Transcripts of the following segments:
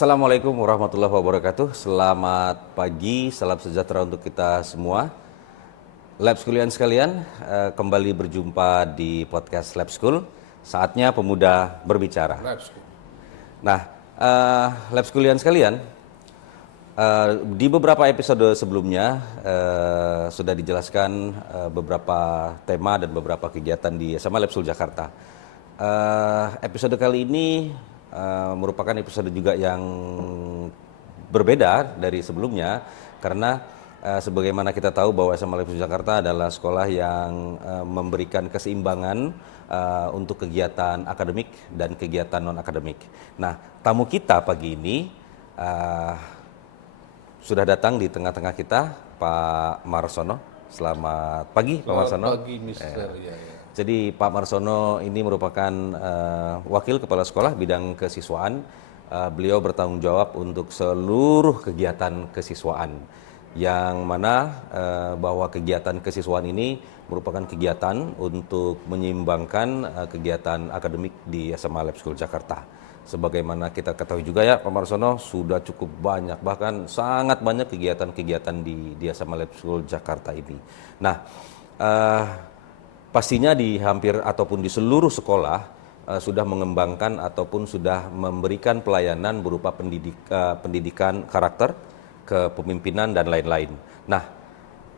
Assalamualaikum warahmatullahi wabarakatuh. Selamat pagi, salam sejahtera untuk kita semua. Lab Schoolian sekalian, kembali berjumpa di podcast Lab School. Saatnya pemuda berbicara. Lab School. Nah, Lab Schoolian sekalian, di beberapa episode sebelumnya sudah dijelaskan beberapa tema dan beberapa kegiatan di SMA Lab School Jakarta. Episode kali ini merupakan episode juga yang berbeda dari sebelumnya karena sebagaimana kita tahu bahwa SMA Lab School Jakarta adalah sekolah yang memberikan keseimbangan untuk kegiatan akademik dan kegiatan non akademik. Nah, tamu kita pagi ini sudah datang di tengah-tengah kita, Pak Marsono. Selamat pagi, Pak Marsono. Selamat pagi, Mister. Ya. Jadi Pak Marsono ini merupakan wakil kepala sekolah bidang kesiswaan. Beliau bertanggung jawab untuk seluruh kegiatan kesiswaan, yang mana bahwa kegiatan kesiswaan ini merupakan kegiatan untuk menyeimbangkan kegiatan akademik di SMA Lab School Jakarta. Sebagaimana kita ketahui juga ya, Pak Marsono, sudah cukup banyak, bahkan sangat banyak kegiatan-kegiatan di SMA Lab School Jakarta ini. Nah, pastinya di hampir ataupun di seluruh sekolah sudah mengembangkan ataupun sudah memberikan pelayanan berupa pendidikan karakter, kepemimpinan dan lain-lain. Nah,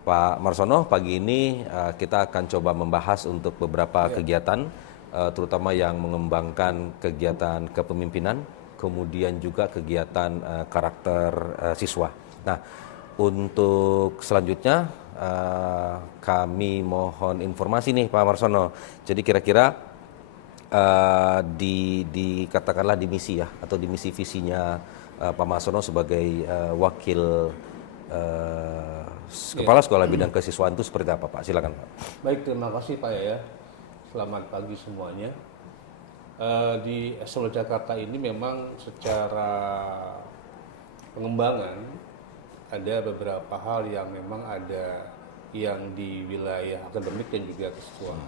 Pak Marsono, pagi ini kita akan coba membahas untuk beberapa kegiatan, terutama yang mengembangkan kegiatan kepemimpinan, kemudian juga kegiatan karakter siswa. Nah, untuk selanjutnya kami mohon informasi nih Pak Marsono. Jadi kira-kira dikatakanlah di misi ya, atau di misi visinya Pak Marsono sebagai wakil kepala sekolah bidang kesiswaan itu seperti apa Pak? Silakan Pak. Baik, terima kasih Pak ya. Selamat pagi semuanya. Di SMA Jakarta ini memang secara pengembangan ada beberapa hal yang memang ada yang di wilayah akademik dan juga kesiswaan.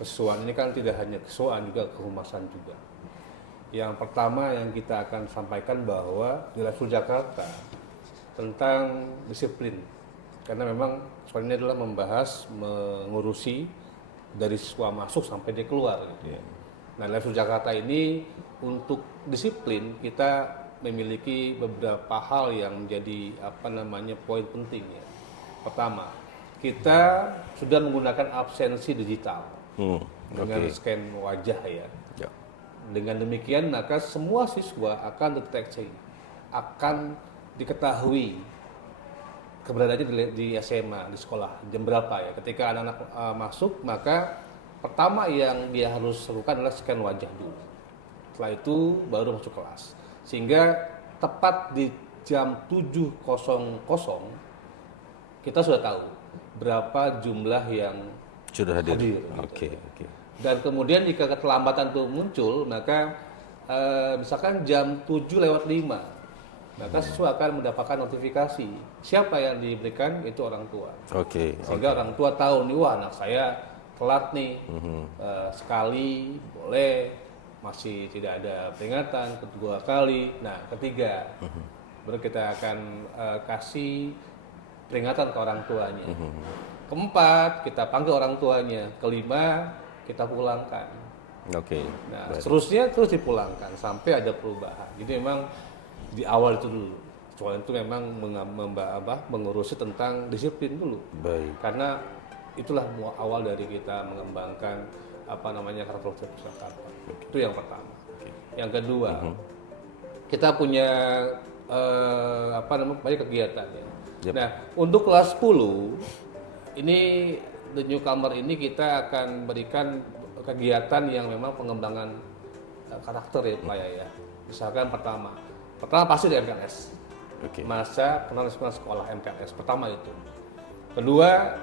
Kesiswaan ini kan tidak hanya kesiswaan, juga kehumasan juga. Yang pertama yang kita akan sampaikan bahwa di Lab School Jakarta tentang disiplin. Karena memang sekolah ini adalah membahas, mengurusi dari siswa masuk sampai dia keluar. Gitu ya. Nah, Lab School Jakarta ini untuk disiplin kita memiliki beberapa hal yang menjadi poin penting ya. Pertama, kita sudah menggunakan absensi digital dengan scan wajah ya. Dengan demikian maka semua siswa akan terdeteksi, akan diketahui keberadaannya di SMA, di sekolah jam berapa ya. Ketika anak-anak masuk, maka pertama yang dia harus lakukan adalah scan wajah dulu. Setelah itu baru masuk kelas. Sehingga tepat di jam 7.00 kita sudah tahu berapa jumlah yang sudah hadir. Oke. Dan kemudian jika keterlambatan itu muncul, maka misalkan jam 7:05, maka siswa akan mendapatkan notifikasi. Siapa yang diberikan? Itu orang tua. Sehingga orang tua tahu nih, wah anak saya telat nih, sekali boleh, masih tidak ada peringatan, kedua kali, nah ketiga baru kita akan kasih peringatan ke orang tuanya. Keempat, kita panggil orang tuanya. Kelima, kita pulangkan. Nah, seterusnya terus dipulangkan sampai ada perubahan. Jadi memang di awal itu dulu, soal itu memang mengurusi tentang disiplin dulu. Karena itulah awal dari kita mengembangkan karakter masyarakat. Itu yang pertama. Yang kedua, kita punya banyak kegiatan ya. Nah, untuk kelas 10 ini the newcomer ini kita akan berikan kegiatan yang memang pengembangan karakter ya Pak ya. Misalkan pertama pasti di MPLS. Masa kenalan sekolah MPLS pertama itu. Kedua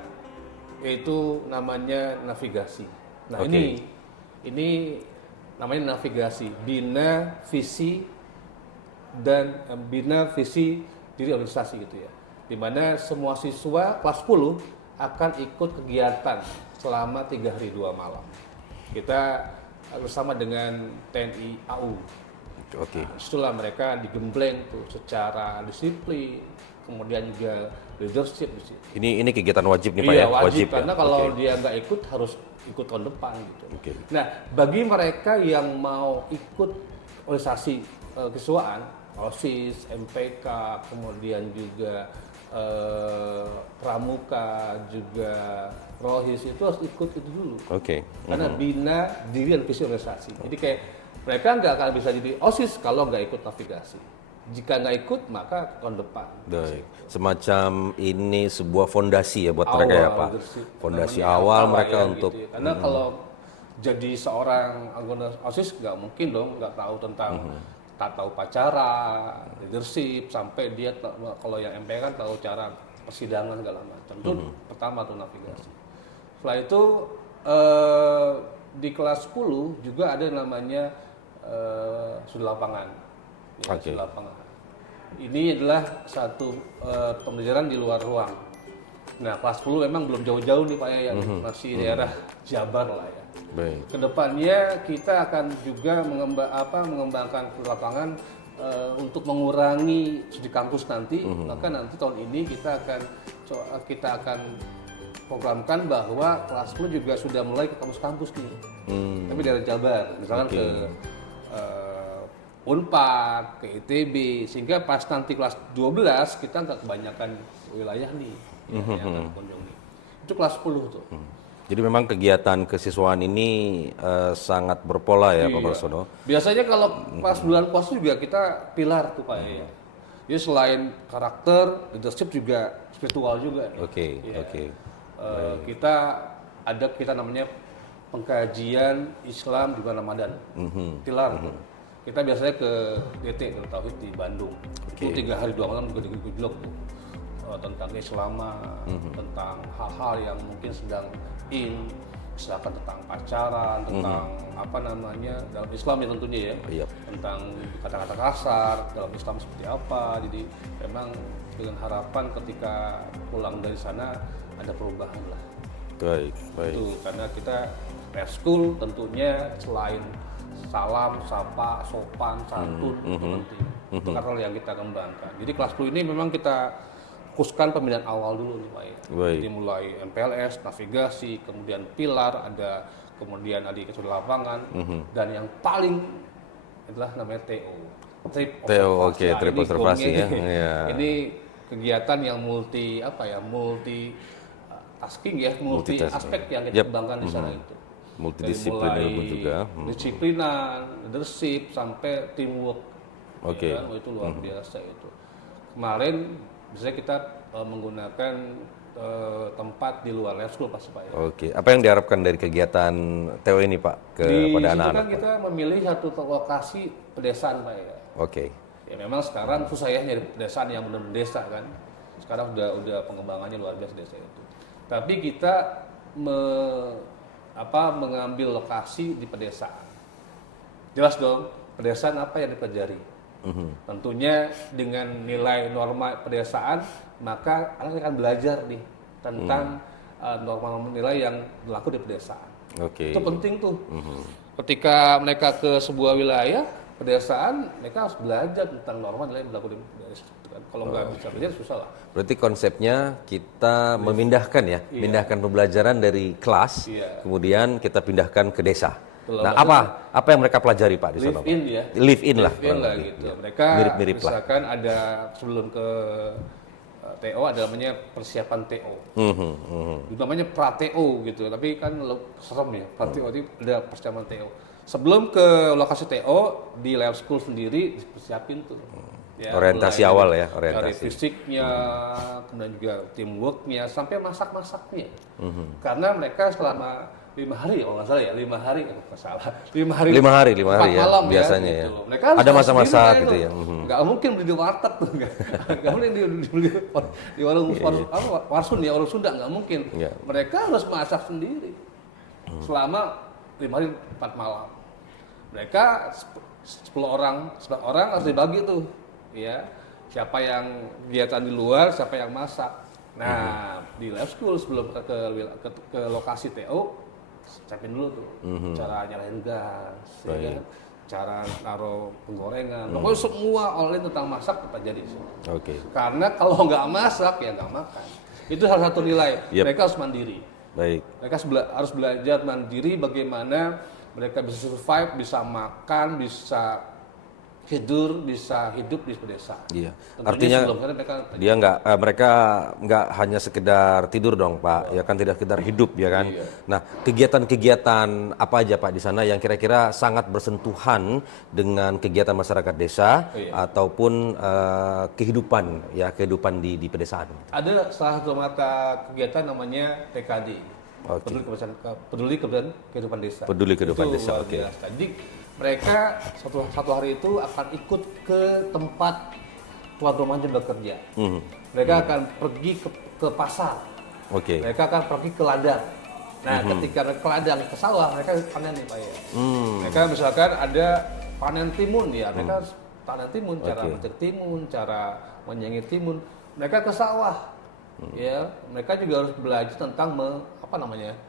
yaitu namanya navigasi. Nah, ini namanya navigasi, bina visi diri organisasi gitu ya. Di mana semua siswa kelas 10 akan ikut kegiatan selama 3 hari 2 malam. Kita bersama dengan TNI AU Oke. Nah, setelah mereka digembleng tuh secara disiplin, kemudian juga leadership di situ. Ini kegiatan wajib nih Pak Iya ya? wajib, ya? karena kalau Oke. dia nggak ikut harus ikut tahun depan gitu. Oke. Nah, bagi mereka yang mau ikut organisasi kesuaan, OSIS, MPK, kemudian juga Pramuka, juga Rohis itu harus ikut itu dulu. Oke. Karena bina diri dan visi organisasi. Jadi kayak mereka nggak akan bisa jadi OSIS kalau nggak ikut navigasi. Jika nggak ikut maka tahun depan. Baik. Semacam ini sebuah fondasi ya buat mereka ya Pak. leadership. Fondasi Namanya awal apa mereka ya, untuk gitu ya. Karena kalau jadi seorang anggota OSIS nggak mungkin dong nggak tahu tentang tata upacara, leadership, sampai dia kalau yang MP kan tahu cara persidangan segala macam. Itu pertama tuh navigasi. Setelah itu di kelas 10 juga ada yang namanya studi lapangan. Ya, Oke. studi lapangan. Ini adalah satu pembelajaran di luar ruang. Nah, kelas 10 memang belum jauh-jauh nih Pak ya, yang masih daerah Jabar lah ya. baik. Kedepannya kita akan juga mengembangkan studi lapangan untuk mengurangi studi kampus nanti. Maka nanti tahun ini kita akan programkan bahwa kelas 10 juga sudah mulai ke kampus-kampus nih. Tapi dari Jabar, misalkan ke Unpad, ke ITB, sehingga pas nanti kelas 12 kita nggak kebanyakan wilayah nih yang akan kunjungi. Itu kelas 10 tuh. Jadi memang kegiatan kesiswaan ini sangat berpola ya Pak Iya. Prasono. Biasanya kalau pas bulan puasa juga kita pilar tuh Pak ya. Jadi selain karakter, leadership juga spiritual juga. nih. Oke, Iya. oke. Kita namanya pengkajian Islam di bulan Ramadan. Pilar. Kita biasanya ke DT ke Tauhid di Bandung. Itu 3 hari 2 malam juga digelok tuh. Tentang keislaman, tentang hal-hal yang mungkin sedang misalkan tentang pacaran, tentang apa namanya dalam Islam ya tentunya ya, Iya. tentang kata-kata kasar dalam Islam seperti apa. Jadi memang dengan harapan ketika pulang dari sana ada perubahan lah. Baik, baik. Itu karena kita preschool tentunya selain salam, sapa, sopan, santun itu penting. Itu karena yang kita kembangkan. Jadi kelas 10 ini memang kita fokuskan pembinaan awal dulu nih Pak ya. Baik. Jadi mulai MPLS, navigasi, kemudian pilar, kemudian ada studi lapangan, dan yang paling adalah namanya TO. Trip TO, observasi. oke, Nah, trip ini observasi gongnya ya. nih. Iya. Ini kegiatan yang multi tasking ya, multi Multitasking. aspek yang kita Yep. kembangkan di sana itu. Multidisiplin Dari ilmu mulai juga. disiplinan, leadership, sampai teamwork. Oke. Ya kan? Itu luar biasa itu. Kemarin biasanya kita menggunakan tempat di luar lab school pasti Pak ya. Oke, apa yang diharapkan dari kegiatan TO ini Pak Di kepada situ anak-anak? kan kita memilih satu lokasi pedesaan Pak ya. Oke, Ya memang sekarang susah ya nyari pedesaan yang benar desa kan. Sekarang udah pengembangannya luar biasa desa itu. Tapi kita mengambil lokasi di pedesaan. Jelas dong, pedesaan apa yang dipelajari? Tentunya dengan nilai norma pedesaan, maka anak akan belajar nih tentang norma-norma nilai yang berlaku di pedesaan. oke. Itu penting tuh. Ketika mereka ke sebuah wilayah pedesaan, mereka harus belajar tentang norma nilai yang berlaku di pedesaan. Kalau nggak bisa belajar susah lah. Berarti konsepnya kita memindahkan ya, pindahkan pembelajaran dari kelas, Iya. kemudian kita pindahkan ke desa. Betul, Nah, apa yang mereka pelajari Pak di sana? Live in ya. Live in lah. Live in kurang lah lebih. gitu. Ya. Mereka Mirip-mirip lah. misalkan ada sebelum ke TO ada namanya persiapan TO. Itu namanya pra-TO gitu. Tapi kan serem ya. Pra-TO itu ada persiapan TO. Sebelum ke lokasi TO di lab school sendiri dipersiapin tuh. Ya, Orientasi mulai awal ya, dari orientasi. fisiknya, kemudian juga teamworknya, sampai masak-masaknya. Karena mereka selama 5 hari, kalau nggak salah ya, 5 hari, nggak salah. 5 hari, 5 hari 4 ya, malam biasanya ya. gitu. Mereka harus Ada masak masa-masa sendiri, gitu tuh. ya. Nggak mungkin beli di warteg tuh, nggak mungkin di warung warsun ya, warung Sunda, nggak mungkin. Iya. Mereka harus masak sendiri selama 5 hari 4 malam. Mereka 10 orang harus dibagi tuh, ya. Siapa yang kegiatan di luar, siapa yang masak. Nah, di lab school sebelum ke lokasi TO, siapin dulu tuh cara nyalain gas, ya kan? cara taruh penggorengan, pokoknya semua all in tentang masak terjadi di sini. Oke. Karena kalau nggak masak ya nggak makan. Itu salah satu nilai. Yep. Mereka harus mandiri. Baik. Mereka harus belajar mandiri bagaimana mereka bisa survive, bisa makan, bisa tidur, bisa hidup di pedesaan. Iya. Tentunya Artinya sebelum mereka mereka nggak hanya sekedar tidur dong Pak, ya kan, tidak sekedar hidup ya kan. Iya. Nah, kegiatan-kegiatan apa aja Pak di sana yang kira-kira sangat bersentuhan dengan kegiatan masyarakat desa ataupun kehidupan di pedesaan. ada salah satu mata kegiatan namanya TKD. Oke. Peduli kehidupan desa. Peduli kehidupan Itu desa, luar oke. biasa. Jadi mereka satu hari itu akan ikut ke tempat tuan rumahnya bekerja. Mereka akan pergi ke pasar. Oke. Mereka akan pergi ke ladang. Nah, ketika ke ladang, ke sawah, mereka panen nih Pak ya. Mereka misalkan ada panen timun ya, mereka harus panen timun, cara mencek timun, cara menyengit timun. Mereka ke sawah. Ya, mereka juga harus belajar tentang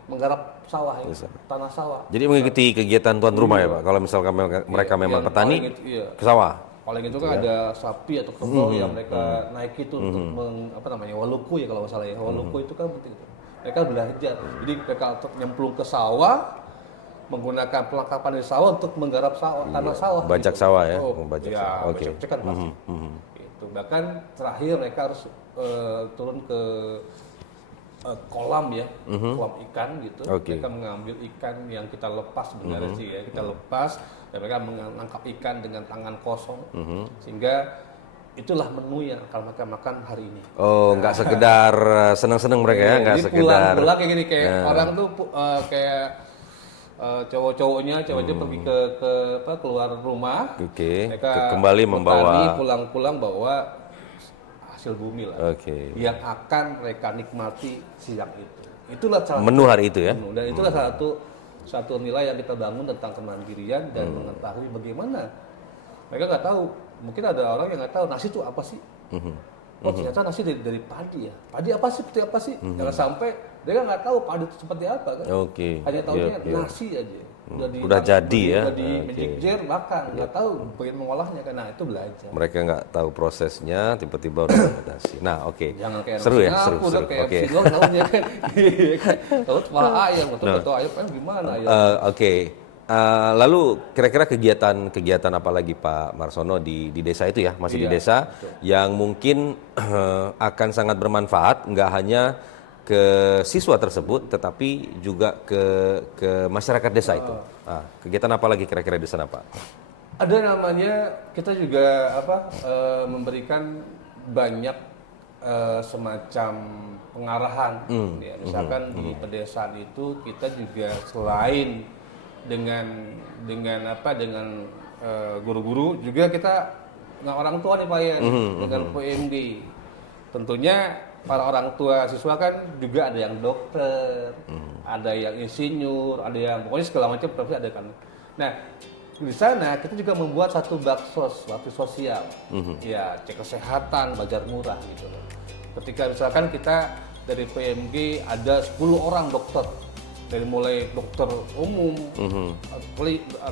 menggarap sawah ya, tanah sawah. Jadi mengikuti kegiatan tuan rumah ya Pak. Kalau misalkan mereka memang yang petani, paling ke sawah. Paling itu kan ada sapi atau kerbau yang mereka naik itu untuk waluku ya kalau nggak salah ya. Waluku itu kan penting. Mereka belajar. Jadi mereka nyemplung ke sawah, menggunakan perlengkapan di sawah untuk menggarap sawah, tanah sawah. Bajak gitu. sawah ya, Bajak sawah. Oke. Kan pasti. Gitu. Bahkan terakhir mereka harus turun ke kolam ya, kolam ikan gitu. Mereka mengambil ikan yang kita lepas sebenarnya sih ya, kita lepas dan mereka menangkap ikan dengan tangan kosong, sehingga itulah menu yang akan mereka makan hari ini. Oh, nggak sekedar senang-senang mereka ya, nggak sekedar. Pulang kayak gini kayak orang tuh kayak cowok-cowoknya pergi ke keluar rumah, mereka kembali membawa pulang pulang hasil bumi lah, yang akan mereka nikmati siang itu. Itulah menu hari itu ya. Dan itulah satu nilai yang kita bangun tentang kemandirian dan mengetahui bagaimana mereka nggak tahu. Mungkin ada orang yang nggak tahu nasi itu apa sih. Oh ternyata nasi dari padi ya. Padi apa sih? Seperti apa sih? Jangan sampai mereka nggak tahu padi itu seperti apa kan. Hanya tahunya nasi aja. Udah jadi ya. Udah di magic jar makan, nggak tahu bagaimana mengolahnya kan. Nah itu belajar. Mereka nggak tahu prosesnya, tiba-tiba udah adaptasi. Nah Jangan kayak seru ya, seru. Kayak Singapura tahunya kan. Tahu paha ayam, betul ayam kan gimana ya. Lalu kira-kira kegiatan apa lagi Pak Marsono di desa itu ya, masih di desa, yang mungkin akan sangat bermanfaat, nggak hanya ke siswa tersebut, tetapi juga ke masyarakat desa itu. Nah, kegiatan apa lagi kira-kira di sana Pak? Ada namanya, kita juga memberikan banyak semacam pengarahan. Ya, misalkan di pedesaan itu kita juga selain dengan guru-guru juga kita orang tua nih Pak ya, dengan PMD. Tentunya para orang tua siswa kan juga ada yang dokter, ada yang insinyur, ada yang pokoknya segala macam profesi ada kan. Nah di sana kita juga membuat satu bakti sosial, ya cek kesehatan, bazar murah gitu loh. Ketika misalkan kita dari PMG ada 10 orang dokter, dari mulai dokter umum,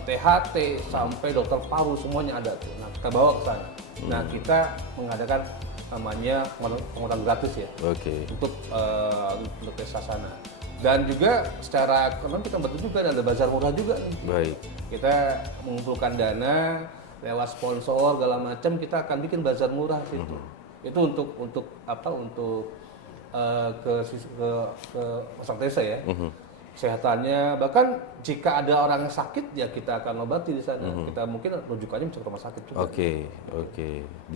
THT sampai dokter paru semuanya ada tuh. Nah kita bawa ke sana. Nah kita mengadakan namanya pengobatan gratis ya, untuk desa sana. Dan juga secara ekonomi kita bantu juga, ada bazar murah juga nih. Baik. Kita mengumpulkan dana lewat sponsor segala macam, kita akan bikin bazar murah situ. Itu untuk ke masyarakat desa ya. Kesehatannya, bahkan jika ada orang yang sakit ya kita akan obati di sana. Kita mungkin rujukannya bisa ke rumah sakit juga.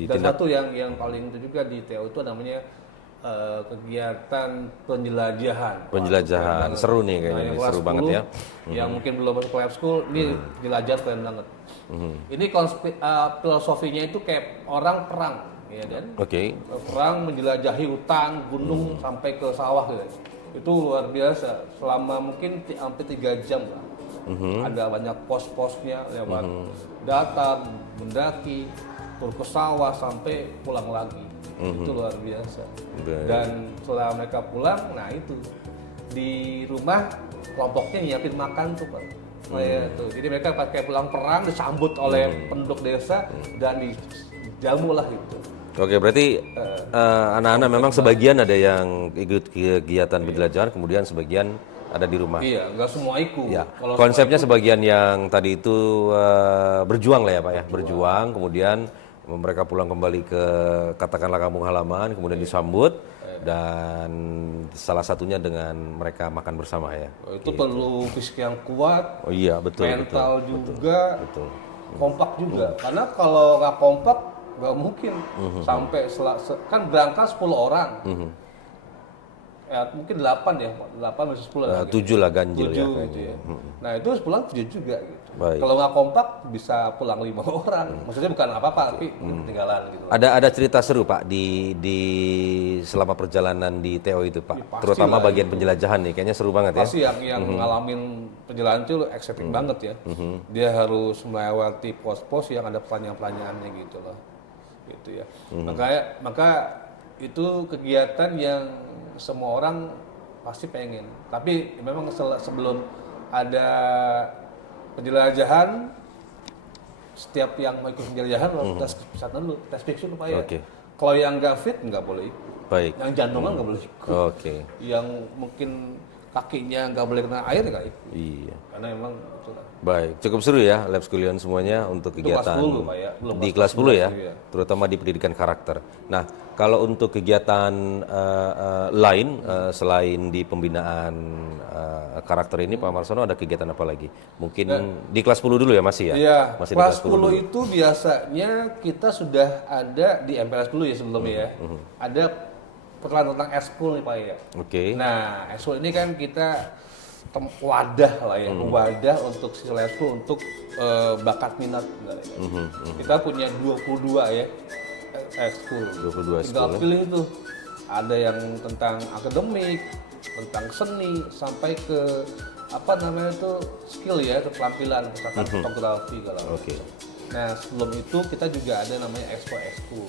Dan satu yang paling itu juga di TO itu namanya kegiatan penjelajahan. Seru nih kayaknya, seru banget ya. Yang mungkin belum masuk lab school, ini jelajah keren banget. Ini filosofinya itu kayak orang perang, ya kan? Perang menjelajahi hutan, gunung sampai ke sawah gitu. Itu luar biasa, selama mungkin hampir 3 jam lah. Ada banyak pos-posnya lewat datar, mendaki, tur ke sawah sampai pulang lagi. Itu luar biasa. Dan setelah mereka pulang, nah itu di rumah kelompoknya nyiapin makan tuh Pak. tuh. Jadi mereka pakai pulang perang disambut oleh penduduk desa dan dijamu lah gitu. Oke, berarti anak-anak memang sebagian ada yang ikut kegiatan penjelajahan, kemudian sebagian ada di rumah. Iya, nggak semua ikut. Ya. Kalau Konsepnya sebagian yang tadi itu berjuang lah ya Pak ya, berjuang, kemudian mereka pulang kembali ke katakanlah kampung halaman, kemudian disambut dan salah satunya dengan mereka makan bersama ya. itu perlu fisik yang kuat, Oh iya betul. mental betul, juga, betul. kompak juga. Karena kalau nggak kompak nggak mungkin sampai kan berangkat 10 orang. Ya mungkin 8 ya, 8 masih 10 lah. 7 lah ganjil 7 ya. gitu ya. Nah itu pulang 7 juga gitu. Baik. Kalau nggak kompak bisa pulang 5 orang. Maksudnya bukan apa-apa, tapi ketinggalan gitu. Ada cerita seru Pak di selama perjalanan di TO itu Pak, pasti terutama lah bagian penjelajahan nih, kayaknya seru banget ya. Pasti yang ngalamin perjalanan itu exciting banget ya. Dia harus melewati pos-pos yang ada pertanyaan-pertanyaannya gitu loh. Gitu ya. Maka itu kegiatan yang semua orang pasti pengen. Tapi memang sebelum ada penjelajahan, setiap yang mau ikut penjelajahan tes kesehatan dulu, tes fisik supaya. Oke. Kalau yang nggak fit nggak boleh ikut. Baik. Yang jantungan nggak boleh ikut. Oke. Yang mungkin kakinya nggak boleh kena air nggak ikut. Iya. Karena memang itu lah. Baik, cukup seru ya lab Schoolion semuanya untuk Itu kelas kegiatan 10 Pak ya, belum di kelas kelas 10 ya, 11 ya. terutama di pendidikan karakter. Nah, kalau untuk kegiatan lain selain di pembinaan karakter ini, Pak Marsono ada kegiatan apa lagi? Mungkin di kelas 10 dulu ya masih ya? Iya, Masih di kelas 10 dulu. itu biasanya kita sudah ada di MPLS dulu ya sebelumnya ya. Ada perkenalan tentang eskul nih Pak ya. Oke. Nah, eskul ini kan kita wadah lah ya, wadah untuk siswa eskul untuk bakat minat. Kita punya 22 ya eskul. 22 Tinggal eskul, pilih tuh. Ada yang tentang akademik, tentang seni, sampai ke apa namanya itu skill ya, keterampilan, misalkan fotografi kalau. Oke. Nah, sebelum itu kita juga ada namanya Expo Eskul.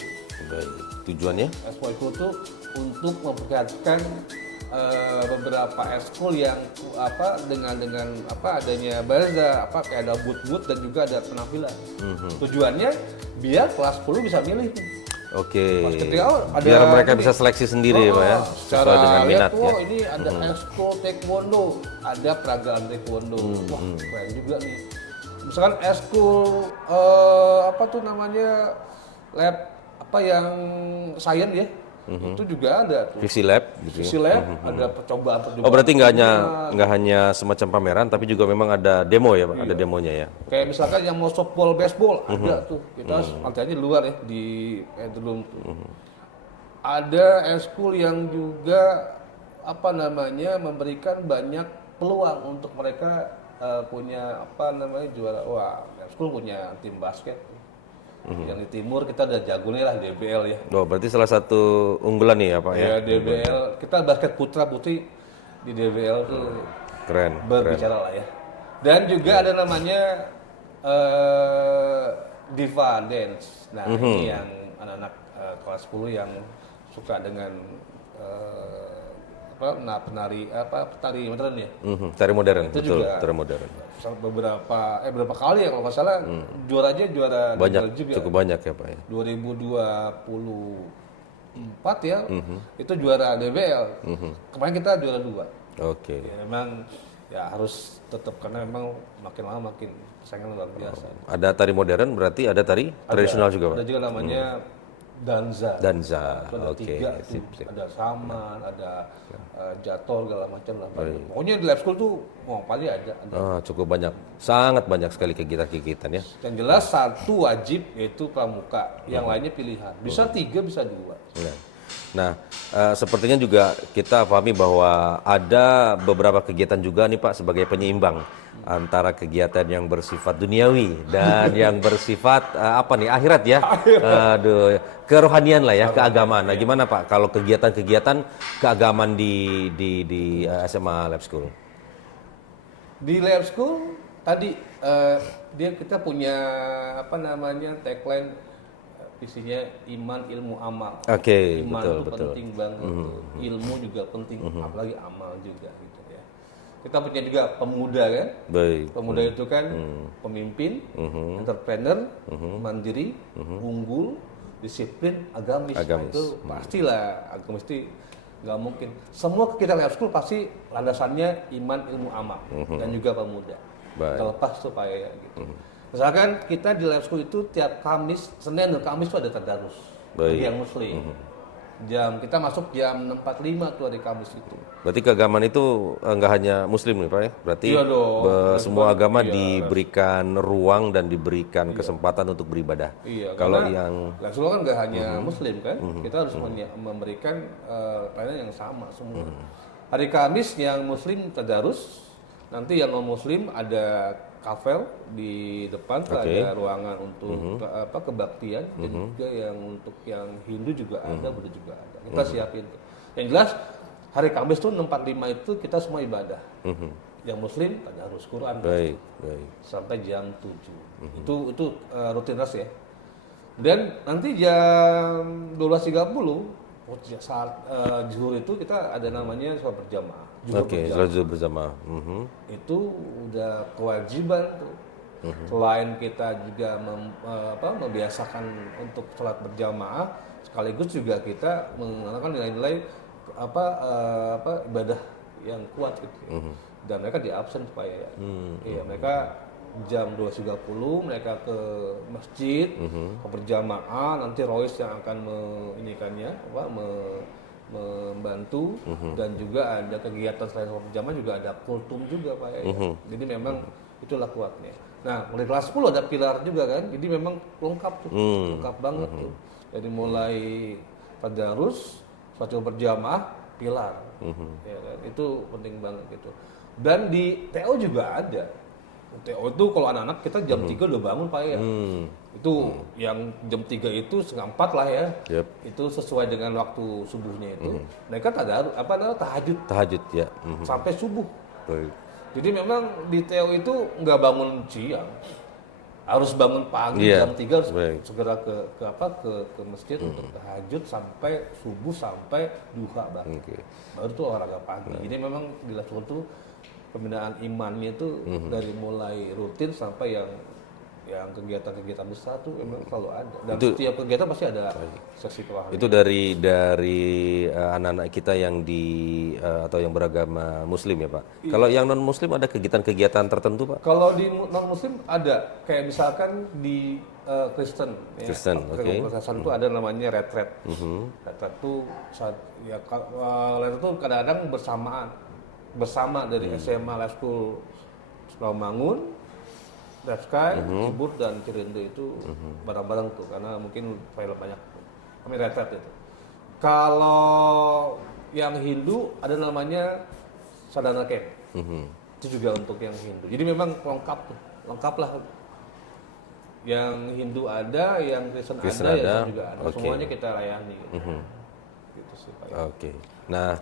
Baik. Tujuannya? Expo Eskul itu untuk memperlihatkan beberapa eskul yang dengan adanya baza kayak ada booth dan juga ada penampilan. Tujuannya biar kelas 10 bisa milih. Oke. Pas ketika ada Biar mereka bisa seleksi sendiri ya, Pak ya, sesuai dengan minat ya. ini ada eskul taekwondo, ada peragaan taekwondo. Wah, keren juga nih. Misalkan eskul lab yang science ya. Itu juga ada tuh. Visi lab gitu ya. Visi lab, ada percobaan. Oh, berarti nggak hanya semacam pameran, tapi juga memang ada demo ya, Pak? Ada demonya ya. Kayak misalkan yang mau softball, baseball, ada tuh. Kita latihannya di luar ya, di Edlum tuh. Ada eskul yang juga memberikan banyak peluang untuk mereka punya juara. Wah, eskul punya tim basket. Yang di timur kita ada jago nih lah DBL ya. Oh, berarti salah satu unggulan nih ya Pak ya? Ya DBL, kita basket putra putri di DBL tuh Keren. berbicara lah ya. Dan juga ada namanya Diva Dance. Nah ini yang anak-anak kelas 10 yang suka dengan tari modern ya. Tari modern, Itu betul. juga Tari modern. Berapa kali ya kalau nggak salah juara Banyak, juga. cukup banyak ya Pak ya. 2024 ya, itu juara DBL. Kemarin kita juara 2. Oke. Ya, memang ya harus tetap karena memang makin lama makin saingan luar biasa. Ada tari modern, berarti ada tari tradisional juga Pak? Ada juga namanya danza. Danza, Itu ada oke. 3 tuh. Sip. Ada saman, ada jatuh segala macam lah. Pokoknya di lab school tuh paling ada. Cukup banyak, sangat banyak sekali kegiatan-kegiatan ya. Yang jelas satu wajib yaitu pramuka, yang lainnya pilihan. Bisa 3, bisa 2. Ya. Nah, sepertinya juga kita pahami bahwa ada beberapa kegiatan juga nih Pak sebagai penyeimbang antara kegiatan yang bersifat duniawi dan yang bersifat akhirat ya. Aduh, kerohanian lah ya, keagamaan. Nah, gimana Pak kalau kegiatan-kegiatan keagamaan di SMA Lab School? Di Lab School tadi kita punya tagline visinya iman, ilmu, amal. Iman betul, itu betul. penting banget. Ilmu juga penting, apalagi amal juga gitu ya. Kita punya juga pemuda kan. Baik. Pemuda itu kan pemimpin, entrepreneur, mandiri, unggul, disiplin, agamis. Nah, Agamis. itu pastilah agamis itu nggak mungkin. Semua kegiatan life school pasti landasannya iman, ilmu, amal dan juga pemuda. Baik. Terlepas supaya ya, gitu. Misalkan kita di life school itu tiap Kamis, Senin dan Kamis itu ada tadarus bagi yang Muslim. Kita masuk jam 6.45 tuh hari Kamis itu. Berarti keagamaan itu nggak hanya Muslim nih Pak ya? Berarti Iya dong. semua agama Iya. diberikan ruang dan diberikan kesempatan untuk beribadah. Iya, Kalau karena yang life school kan nggak hanya Muslim kan, kita harus memberikan pelayanan yang sama semua. Hari Kamis yang Muslim tadarus, nanti yang non Muslim ada kafel di depan, tuh ada ruangan untuk kebaktian, dan juga yang untuk yang Hindu juga ada, Buddha juga ada. Kita siapin. Yang jelas hari Kamis tuh 6.45 itu kita semua ibadah. Yang Muslim tadarus Quran baik. sampai jam 7. Itu rutinitas ya. Dan nanti jam 12.30 saat zuhur itu kita ada namanya sholat berjamaah. Zuhur Oke, berjamaah. sholat zuhur bersama. Itu udah kewajiban tuh. Selain kita juga membiasakan untuk sholat berjamaah, sekaligus juga kita mengenalkan nilai-nilai ibadah yang kuat gitu. Dan mereka di absen supaya ya mereka jam 12.30 mereka ke masjid ke berjamaah, nanti Rois yang akan membantu dan juga ada kegiatan selain sholat berjamaah juga ada kultum juga Pak ya. Jadi memang itulah kuatnya. Nah, mulai kelas 10 ada pilar juga kan. Jadi memang lengkap tuh. Lengkap banget tuh. Jadi mulai tadarus, sholat berjamaah, pilar. Ya kan? Itu penting banget gitu. Dan di TO juga ada. TO itu kalau anak-anak kita jam 3 udah bangun Pak ya. Itu yang jam 3 itu setengah 4 lah ya. Yep. Itu sesuai dengan waktu subuhnya itu. Mereka tahajud Tahajud ya. sampai subuh. Baik. Jadi memang di TO itu nggak bangun siang. Harus bangun pagi Iya, jam 3 harus baik. segera ke masjid untuk tahajud sampai subuh sampai duha bahkan. Oke. Baru tuh olahraga pagi. Jadi memang di Life School tuh pembinaan imannya itu dari mulai rutin sampai yang kegiatan-kegiatan besar tuh memang selalu ada. Dan setiap kegiatan pasti ada sesi kerohanian. Itu dari anak-anak kita yang atau yang beragama Muslim ya Pak. Kalau yang non Muslim ada kegiatan-kegigiatan tertentu Pak? Kalau di non Muslim ada, kayak misalkan di Kristen, Kristen, oke. Kristen itu ada namanya retret. Retret itu retret itu kadang-kadang bersama dari SMA Life School Rawamangun, Refsky, Cibut dan Cirindo itu bareng-bareng tuh karena mungkin file banyak. Kami retret itu. Kalau yang Hindu ada namanya Sadhana Camp. Itu juga untuk yang Hindu. Jadi memang lengkap lah. Yang Hindu ada, yang Kristen ada, yang Islam juga ada. Okay. Semuanya kita layani. Gitu sih, Pak. Oke. Nah,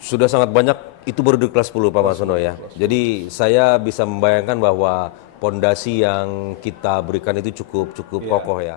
sudah sangat banyak, itu baru di kelas 10 Pak Masono ya. Jadi saya bisa membayangkan bahwa pondasi yang kita berikan itu cukup kokoh ya.